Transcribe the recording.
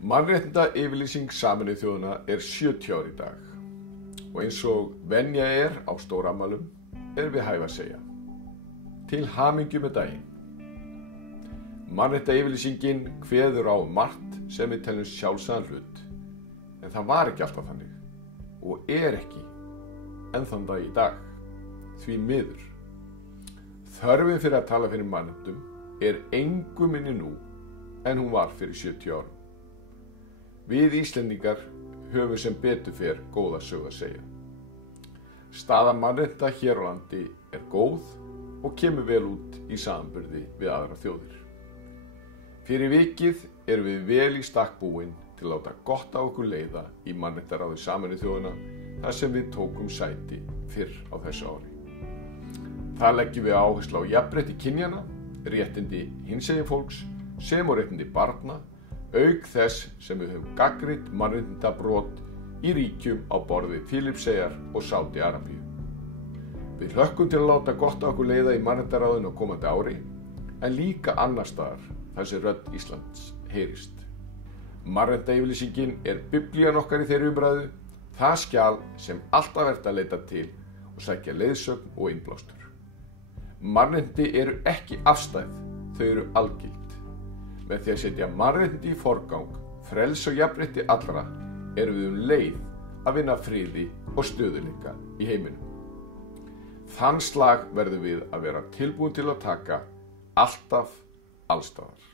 Mannréttindayfirlýsing Sameinuðu þjóðanna er 70 ár í dag og eins og venja er á stórafmælum er við hæfi að segja: til hamingju með daginn. Mannréttindayfirlýsingin kveður á margt sem við teljum sjálfsagðan hlut, en það var ekki alltaf þannig og er ekki enn þann dag í dag, því miður. Þörfin fyrir að tala fyrir mannréttindum er engu minni nú en hún var fyrir 70 árum. Við Íslendingar höfum sem betur fer góða sögu að segja. Staða mannréttinda hér á landi er góð og kemur vel út í samanburði við aðra þjóðir. Fyrir vikið erum við vel í stakk búin til að láta gott á okkur leiða í Mannréttindaráði Sameinuðu þjóðanna þar sem við tókum sæti fyrr á þessu ári. Það leggjum við áherslu á jafnrétti kynjanna, réttindi hinsegin fólks sem og réttindi barna, auk þess sem við höfum gagnrýnt mannréttindabrot í ríkjum á borð við Filippseyjar og Sádi-Arabíu. Við hlökkum til að láta gott á okkur leiða í Mannréttindaráðinu á komandi ári, en líka annars staðar þar sem rödd Íslands heyrist. Mannréttindayfirlýsingin er biblían okkar í þeirri umræðu, það skjal sem alltaf ert að leita til og sækja leiðsögn og innblástur. Mannréttindi eru ekki afstæð, þau eru algild. Með því að setja mannréttindi í forgang, frelsi og jafnrétti allra, erum við leið að vinna friði og stöðugleika í heiminum. Þann slag verðum við að vera tilbúin til að taka alltaf, allstaðar.